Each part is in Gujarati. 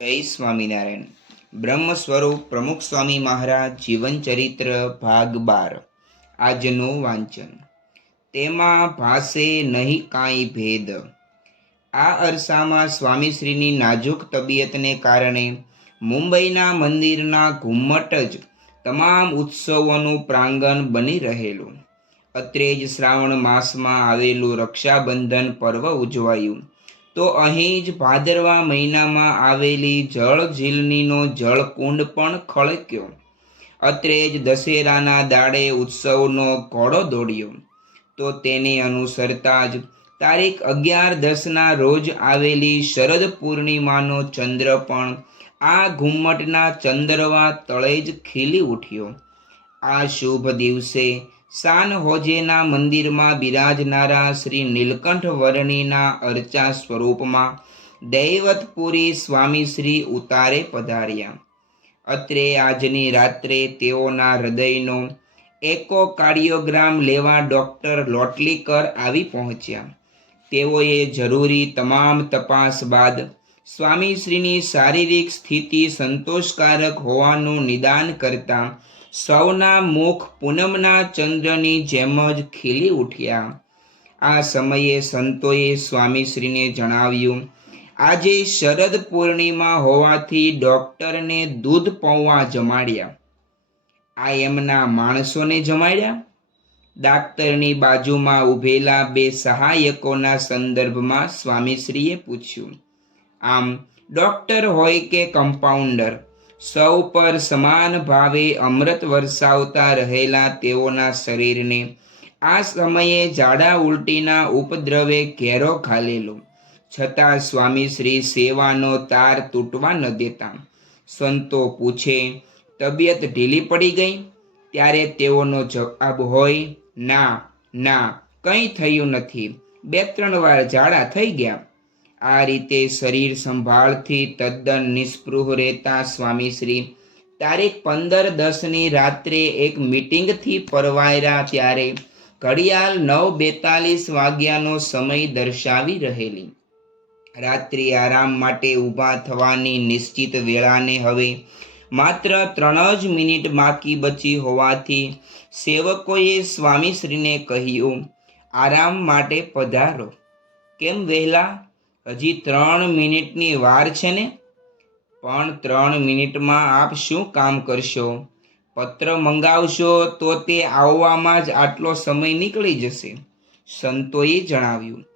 જય સ્વામિનારાયણ. બ્રહ્મ સ્વરૂપ પ્રમુખ સ્વામી મહારાજ જીવન ચરિત્ર ભાગ 12. આજનું વાંચન. તેમાં ભાસે નહીં કાંઈ ભેદ. આ અરસામાં સ્વામીશ્રીની નાજુક તબિયતને કારણે મુંબઈના મંદિરના ઘુમ્મટ જ તમામ ઉત્સવોનું પ્રાંગણ બની રહેલું. અત્રે જ શ્રાવણ માસમાં આવેલું રક્ષાબંધન પર્વ ઉજવાયું તો અહીં જ ભાદરવા મહિનામાં આવેલી જળ ઝીલનીનો જળકુંડ પણ ખળક્યો. અત્રે જ દશેરાના દાડે ઉત્સવનો ઘોડો દોડ્યો તો તેને અનુસરતા જ તારીખ 11-10ના રોજ આવેલી શરદ પૂર્ણિમાનો ચંદ્ર પણ આ ઘુમ્મટના ચંદ્રવા તળે જ ખીલી ઉઠ્યો. આ શુભ દિવસે સાન હોજેના મંદિરમાં બિરાજનારા શ્રી નીલકંઠ વર્ણીના અર્ચા સ્વરૂપમાં દૈવતપુરી સ્વામીશ્રી ઉતારે પધાર્યા. અત્રે આજની રાત્રે તેઓના હૃદયનો એકોકાર્ડિયોગ્રામ લેવા ડૉક્ટર લોટલીકર આવી પહોંચ્યા. તેઓએ જરૂરી તમામ તપાસ બાદ સ્વામીશ્રીની શારીરિક સ્થિતિ સંતોષકારક હોવાનું નિદાન કરતા સૌના મુખ પૂનમના ચંદ્રની જેમ જ ખીલી ઉઠ્યા. આ સમયે સંતોએ સ્વામીશ્રીને જણાવ્યું, આજે શરદ પૂર્ણિમા હોવાથી ડૉક્ટરને દૂધ પૌવા જમાડ્યા. આ એમના માણસોને જમાડ્યા? ડાક્ટરની બાજુમાં ઊભેલા બે સહાયકોના સંદર્ભમાં સ્વામીશ્રીએ પૂછ્યું. આમ ડૉક્ટર હોય કે કમ્પાઉન્ડર, સૌ પર સમાન ભાવે અમૃત વરસાવતા રહેલા તેઓના શરીરને આ સમયે ઝાડા ઉલટીના ઉપદ્રવે ઘેરો ઘાલેલો, છતાં સ્વામીશ્રી સેવાનો તાર તૂટવા ન દેતા. સંતો પૂછે, તબિયત ઢીલી પડી ગઈ? ત્યારે તેઓનો જવાબ હોય, ના ના, કંઈ થયું નથી, 2-3 વાર ઝાડા થઈ ગયા. આ રીતે શરીર સંભાળથી તદ્દન નિસ્પૃહ રહેતા સ્વામીશ્રી તારીખ 15-10ની રાત્રે એક મીટિંગથી પરવાર્યા ત્યારે ઘડિયાળ 9:42 વાગ્યાનો સમય દર્શાવી રહેલી. રાત્રિ આરામ માટે ઊભા થવાની નિશ્ચિત વેળાને હવે માત્ર 3 જ મિનિટ બાકી બચી હોવાથી સેવકોએ સ્વામીશ્રીને કહ્યું, આરામ માટે પધારો. કેમ વહેલા? હજી 3 મિનિટની વાર છે ને? પણ 3 મિનિટમાં આપ શું કામ કરશો? પત્ર મંગાવશો તો તે આવવામાં જ આટલો સમય નીકળી જશે, સંતોએ જણાવ્યું.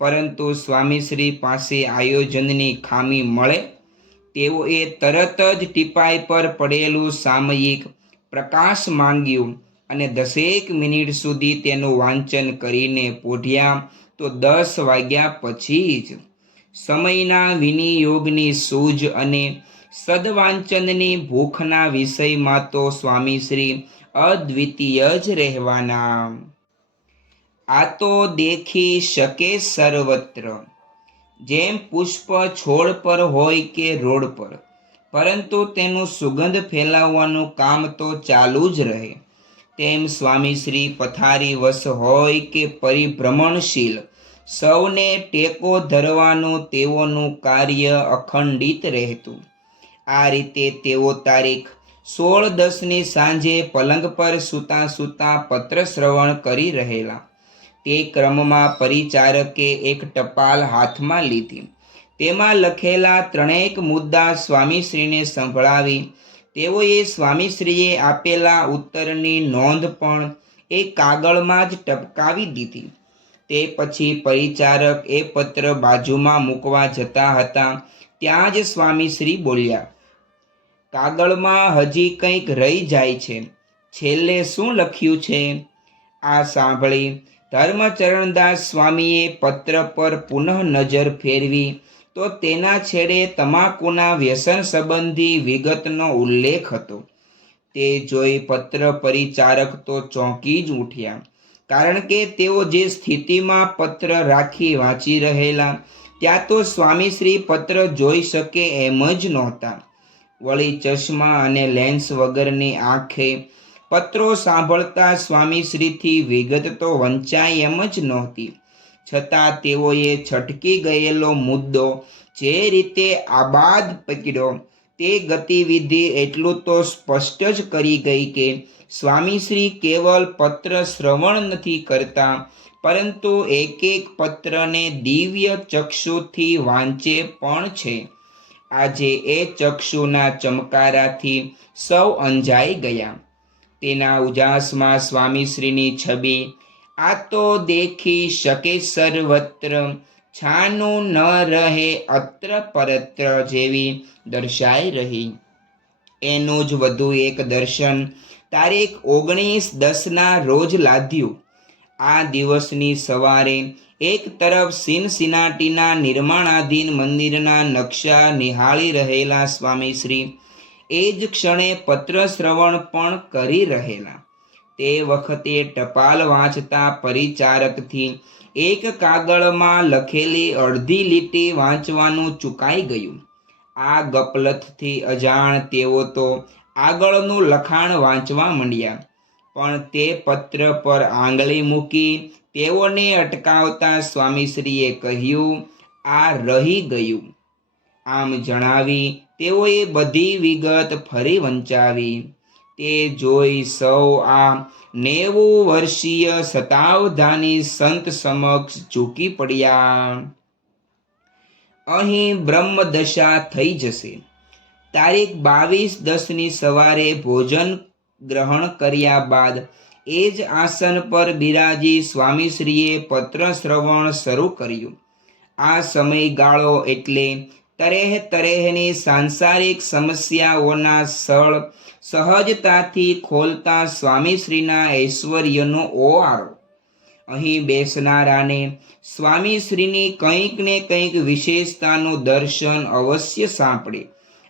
પરંતુ સ્વામીશ્રી પાસે આયોજનની ખામી મળે? તેઓએ તરત જ ટીપાઈ પર પડેલું સામયિક પ્રકાશ માંગ્યું અને 10 મિનિટ સુધી તેનું વાંચન કરીને પોઢ્યા તો 10 વાગ્યા પછી જ. સમયના વિનિયોગની સૂઝ અને સદવાંચનની ભૂખના વિષયમાં તો સ્વામીશ્રી અદ્વિતીય જ રહેવાના. આ તો દેખી શકે સર્વત્ર. જેમ પુષ્પ છોડ પર હોય કે રોડ પર, પરંતુ તેનું સુગંધ ફેલાવવાનું કામ તો ચાલુ જ રહે, તેમ સ્વામીશ્રી પથારી વશ હોય કે પરિભ્રમણશીલ, સૌને ટેકો ધરવાનું તેઓનું કાર્ય અખંડિત રહેતું. આ રીતે તેઓ તારીખ 16-10ની સાંજે પલંગ પર સૂતા સૂતા પત્ર શ્રવણ કરી રહેલા. તે ક્રમમાં પરિચારકે એક ટપાલ હાથમાં લીધી. તેમાં લખેલા 3 મુદ્દા સ્વામીશ્રીને સંભળાવી તેઓએ સ્વામીશ્રીએ આપેલા ઉત્તરની નોંધ પણ એ કાગળમાં જ ટપકાવી દીધી. તે પછી પરિચારક એ પત્ર બાજુમાં મૂકવા જતા હતા ત્યાં જ સ્વામીશ્રી બોલ્યા, કાગળમાં હજી કંઈક રહી જાય છે, છેલ્લે શું લખ્યું છે? આ સાંભળી ધર્મચરણદાસ સ્વામીએ પત્ર પર પુનઃ નજર ફેરવી તો તેના છેડે તમાકુના વ્યસન સંબંધી વિગતનો ઉલ્લેખ હતો. તે જોઈ પત્ર પરિચારક તો ચોંકી જ ઉઠ્યા, કારણ કે તેઓ જે સ્થિતિમાં પત્ર રાખી વાંચી રહેલા ત્યાં તો સ્વામીશ્રી પત્ર જોઈ શકે એમ જ નહોતા. વળી ચશ્મા અને લેન્સ વગરની આંખે પત્રો સાંભળતા સ્વામીશ્રીથી વિગત તો વંચાય એમ જ નહોતી, છતાં તેઓએ છટકી ગયેલો મુદ્દો જે રીતે આબાદ પકડ્યો તે ગતિવિધિ એટલું તો સ્પષ્ટ જ કરી ગઈ કે સ્વામીશ્રી કેવલ પત્ર શ્રવણ નથી કરતા, પરંતુ એક એક પત્રને દિવ્ય ચક્ષુથી વાંચે પણ છે. આજે એ ચક્ષુના ચમકારાથી સૌ અંજાઈ ગયા. તેના ઉજાસમાં સ્વામીશ્રીની છબી આ તો દેખી શકે સર્વત્ર, છાનું ન રહે અત્ર પરત્ર જેવી દર્શાઈ રહી. એનું જ વધુ એક દર્શન તારીખ 19/10 રોજ લાદ્યું. આ દિવસની સવારે એક તરફ સિનસિનાટીના નિર્માણાધીન મંદિરના નકશા નિહાળી રહેલા સ્વામીશ્રી એ જ ક્ષણે પત્ર શ્રવણ પણ કરી રહેલા. તે વખતે ટપાલ વાંચતા પરિચારકથી એક કાગળમાં લખેલી અડધી લીટી વાંચવાનું ચૂકાઈ ગયું. આ ગપલતથી અજાણ તેઓ તો આગળનું લખાણ વાંચવા માંડ્યા, પણ તે પત્ર પર આંગળી મૂકી તેઓને અટકાવતા સ્વામીશ્રીએ કહ્યું, આ રહી ગયું. આમ જણાવી તેઓએ બધી વિગત ફરી વંચાવી. તે જોઈ સૌ આ 90 વર્ષીય શતાવધાની સંત સમક્ષ ઝૂકી પડ્યા. અહીં બ્રહ્મદશા થઈ જશે. તારીખ 22/10 સવારે ભોજન ગ્રહણ કર્યા બાદ એ જ આસન પર બિરાજી સ્વામીશ્રીએ પત્ર શ્રવણ શરૂ કર્યું. આ સમયગાળો એટલે તરેહ તરેહની સાંસારિક સમસ્યાઓના સળ સહજતાથી ખોલતા સ્વામીશ્રીના ઐશ્વર્યનો ઓવારો. અહીં બેસનારાને સ્વામીશ્રીની કંઈક ને કંઈક વિશેષતાનું દર્શન અવશ્ય સાંપડે.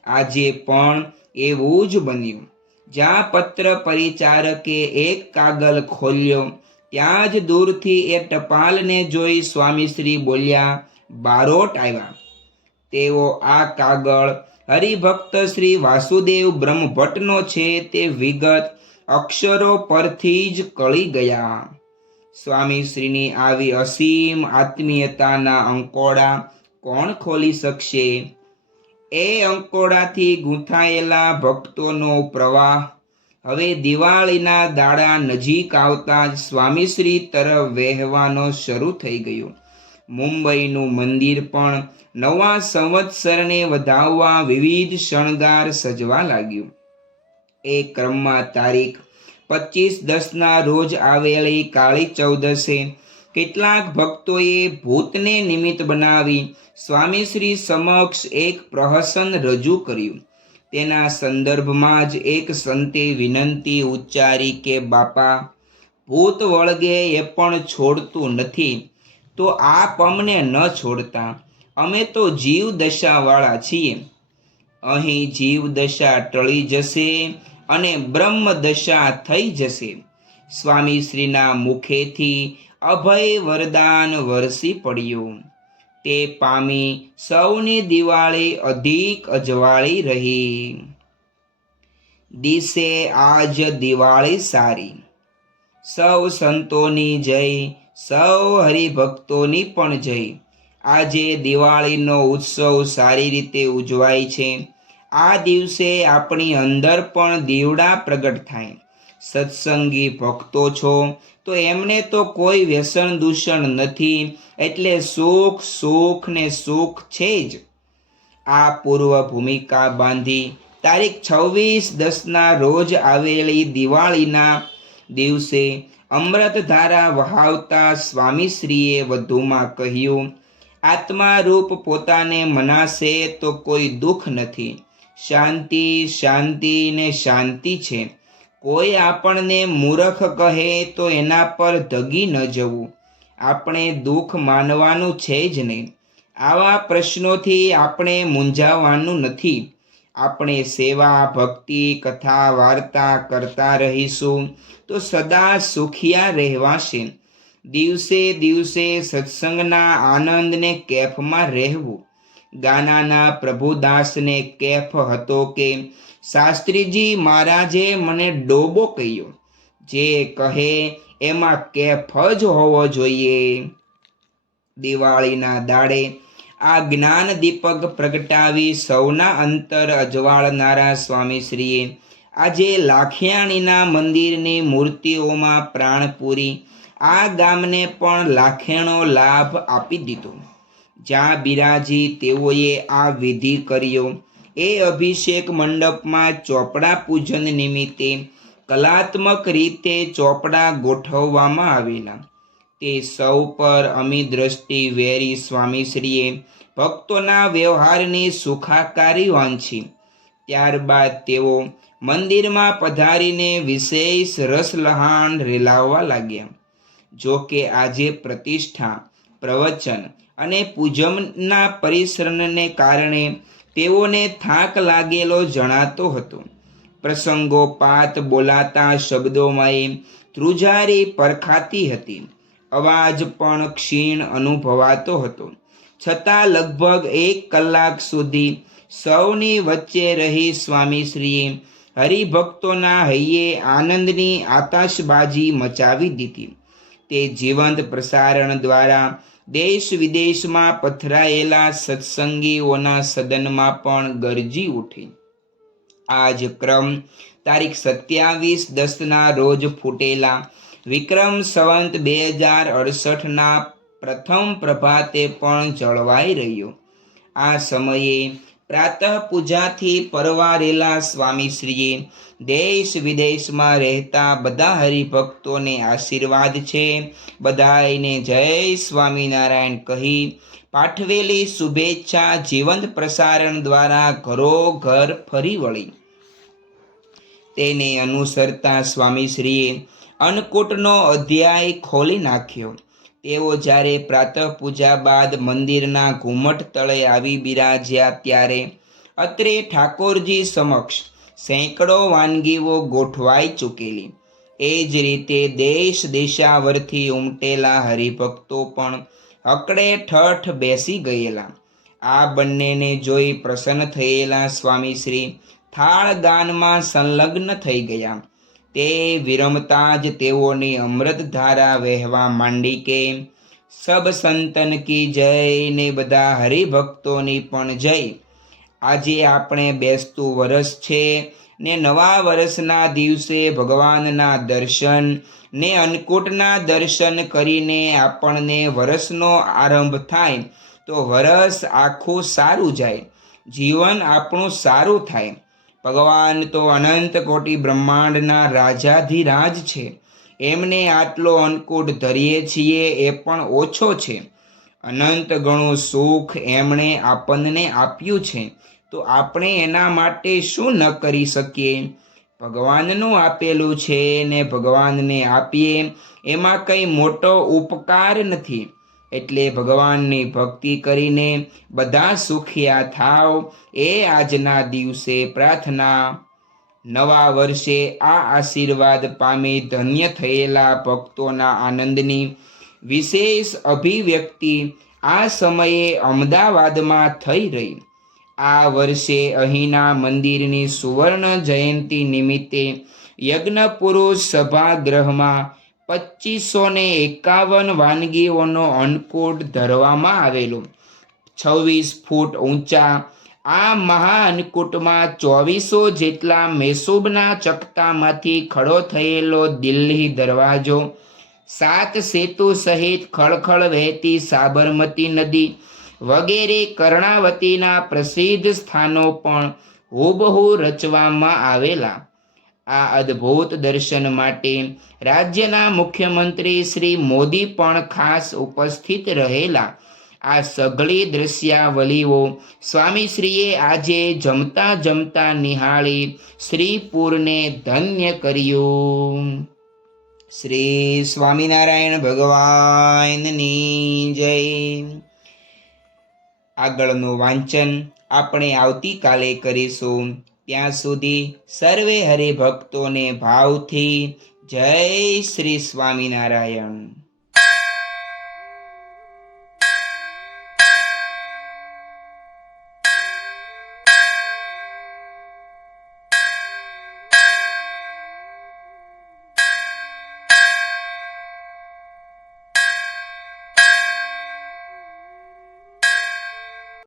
આજે પણ એવું જ બન્યું. જ્યાં પત્ર પરિચારકે એક કાગળ ખોલ્યો ત્યાં જ દૂરથી એ ટપાલને જોઈ સ્વામીશ્રી બોલ્યા, બારોટ આવ્યા. તેઓ આ કાગળ હરિભક્ત શ્રી વાસુદેવ બ્રહ્મભટ્ટનો છે તે વિગત અક્ષરો પરથી જ કળી ગયા. સ્વામીશ્રીની આવી અસીમ આત્મીયતાના અંકોડા કોણ ખોલી શકશે? એ અંકોડાથી ગૂંથાયેલા ભક્તોનો પ્રવાહ હવે દિવાળીના દાડા નજીક આવતા જ સ્વામીશ્રી તરફ વહેવાનો શરૂ થઈ ગયો. મુંબઈનું મંદિર પણ નવા સંવત્સરને વધાવવા વિવિધ શણગાર સજવા લાગ્યું. એ ક્રમમાં તારીખ 25/10 રોજ આવેલી કાળી ચૌદસે કેટલાક ભક્તોએ ભૂતને નિમિત્ત બનાવી સ્વામીશ્રી સમક્ષ એક પ્રહસન રજૂ કર્યું. તેના સંદર્ભમાં જ એક સંતે વિનંતી ઉચ્ચારી કે બાપા, ભૂત વળગે એ પણ છોડતું નથી, તો આપ અમને ન છોડતા. અમે તો જીવ દશાવાળા છીએ. અહીં જીવ દશા ટળી જશે અને બ્રહ્મ દશા થઈ જશે. સ્વામીશ્રીના મુખેથી અભય વરદાન વરસી પડ્યું. તે પામી સૌની દિવાળી અધિક અજવાળી રહી. દિશે આજ દિવાળી સારી. સૌ સંતોની જય, સૌ હરિભક્તોની પણ જય. આજે દિવાળીનો ઉત્સવ સારી રીતે ઉજવાય છે. આ દિવસે આપણી અંદર પણ દીવડા પ્રગટ થાય. સત્સંગી ભક્તો છો તો એમને તો કોઈ વ્યસન દૂષણ નથી, એટલે સુખ સુખ ને સુખ છે જ. આ પૂર્વ ભૂમિકા બાંધી તારીખ 26/10 રોજ આવેલી દિવાળીના દિવસે અમૃતધારા વહાવતા સ્વામીશ્રીએ વધુમાં કહ્યું, આત્મારૂપ પોતાને મનાશે તો કોઈ દુઃખ નથી. શાંતિ શાંતિ ને શાંતિ છે. કોઈ આપણને મૂર્ખ કહે તો એના પર ધગી ન જવું. આપણે દુઃખ માનવાનું છે જ નહીં. આવા પ્રશ્નોથી આપણે મૂંઝાવાનું નથી. આપણે સેવા ભક્તિ કથા વાર્તા કરતા રહીશું તો સદા સુખિયા રહેવાશે. દિવસે દિવસે સત્સંગના આનંદને કેફમાં રહેવું. ગાનાના પ્રભુદાસને કેફ હતો કે શાસ્ત્રીજી મહારાજે મને ડોબો કહ્યો. જે કહે એમાં કેફ જ હોવો જોઈએ. દિવાળીના દાડે આ જ્ઞાન દીપક પ્રગટાવી સૌના અંતર અજવાળનારા સ્વામીશ્રીએ આજે લાખિયાણીના મંદિરની મૂર્તિઓમાં પ્રાણ પૂરી આ ગામને પણ લાખેણો લાભ આપી દીધો. જ્યાં બિરાજી તેઓએ આ વિધિ કર્યો એ અભિષેક મંડપમાં ચોપડા પૂજન નિમિત્તે કલાત્મક રીતે ચોપડા ગોઠવવામાં આવેલા. તે સૌ પર અમી દ્રષ્ટિ વેરી સ્વામીશ્રીએ ભક્તોના વ્યવહારની સુખાકારી વાંછી. ત્યારબાદ તેઓ મંદિરમાં પધારીને વિશેષ રસલહાણ રેલાવવા લાગ્યા. જો કે આજે પ્રતિષ્ઠા, પ્રવચન અને પૂજનના પરિશ્રમને કારણે તેઓને થાક લાગેલો જણાતો હતો. પ્રસંગોપાત બોલાતા શબ્દોમાં ધ્રુજારી પરખાતી હતી. અવાજ પણ ક્ષીણ અનુભવાતો હતો. છતાં લગભગ 1 કલાક સુધી સૌની વચ્ચે રહી સ્વામીશ્રીએ હરિભક્તોના હૈયે આનંદની આતાશબાજી મચાવી દીધી. તે જીવંત પ્રસારણ દ્વારા દેશ વિદેશમાં પથરાયેલા સત્સંગીઓના સદનમાં પણ ગરજી ઉઠી. આ જ ક્રમ તારીખ 27/10ના રોજ ફૂટેલા વિક્રમ સંવત 2068ના પ્રથમ પ્રભાતે પણ જળવાઈ રહ્યો. આ સમયે પ્રાતઃ પૂજાથી પરવારેલા સ્વામીશ્રીએ દેશ વિદેશમાં રહેતા બધા હરિભક્તોને આશીર્વાદ છે, બધાઈને જય સ્વામિનારાયણ કહી પાઠવેલી શુભેચ્છા જીવંત પ્રસારણ દ્વારા ઘરોઘર ફરી વળી. તેને અનુસરતા સ્વામીશ્રીએ અન્નકૂટનો અધ્યાય ખોલી નાખ્યો. તેઓ જ્યારે પ્રાતઃ પૂજા બાદ મંદિરના ઘુમટ તળે આવી બિરાજ્યા ત્યારે અત્રે ઠાકોરજી સમક્ષ સેંકડો વાનગીઓ ગોઠવાઈ ચૂકેલી. એ જ રીતે દેશ દેશાવરથી ઉમટેલા હરિભક્તો પણ હકડે ઠઠ બેસી ગયેલા. આ બંનેને જોઈ પ્રસન્ન થયેલા સ્વામીશ્રી થાળ ગાનમાં સંલગ્ન થઈ ગયા. તે વિરમતા જ તેઓની અમૃતધારા વહેવા માંડી કે સબ સંતન કી જય ને બધા હરિભક્તોની પણ જય. આજે આપણે બેસતું વરસ છે ને નવા વર્ષના દિવસે ભગવાનના દર્શન ને અન્નકૂટના દર્શન કરીને આપણને વરસનો આરંભ થાય તો વરસ આખું સારું જાય, જીવન આપણું સારું થાય. ભગવાન તો અનંત કોટી બ્રહ્માંડના રાજાધિરાજ છે. એમને આટલો અન્નકૂટ ધરીએ છીએ એ પણ ઓછો છે. અનંત ગણું સુખ એમણે આપણને આપ્યું છે તો આપણે એના માટે શું ન કરી શકીએ? ભગવાનનું આપેલું છે ને ભગવાનને આપીએ એમાં કંઈ મોટો ઉપકાર નથી. એટલે ભગવાનની ભક્તિ કરીને બધા સુખિયા થાવ એ આજના દિવસે પ્રાર્થના. નવા વર્ષે આ આશીર્વાદ પામી ધન્ય થયેલા ભક્તોના આનંદની વિશેષ અભિવ્યક્તિ આ સમયે અમદાવાદમાં થઈ રહી. આ વર્ષે અહીંના મંદિરની સુવર્ણ જયંતિ નિમિત્તે યજ્ઞપુરુષ સભાગૃહમાં 2551 વાનગીઓનો અન્નકૂટ ધરવામાં આવેલો. 26 ફૂટ ઊંચા આ મહા અન્નકૂટમાં 2400 જેટલા મેસૂબના ચકતામાંથી ખડો થયેલો દિલ્હી દરવાજો, 7 સેતુ સહિત ખળખળ વહેતી સાબરમતી નદી વગેરે કર્ણાવતીના પ્રસિદ્ધ સ્થાનો પણ હુબહુ રચવામાં આવેલા. આ અદ્ભુત દર્શન માટે રાજ્યના મુખ્યમંત્રી શ્રી મોદી પણ ખાસ ઉપસ્થિત રહેલા. આ સઘળી દ્રશ્યાવલીઓ સ્વામીશ્રીએ આજે જમતા જમતા નિહાળી શ્રીપુરને ધન્ય કર્યું. શ્રી સ્વામિનારાયણ ભગવાનની જય. આગળનું વાંચન આપણે આવતીકાલે કરીશું. ત્યાં સુધી સર્વે હરિભક્તોને ભાવથી જય શ્રી સ્વામિનારાયણ.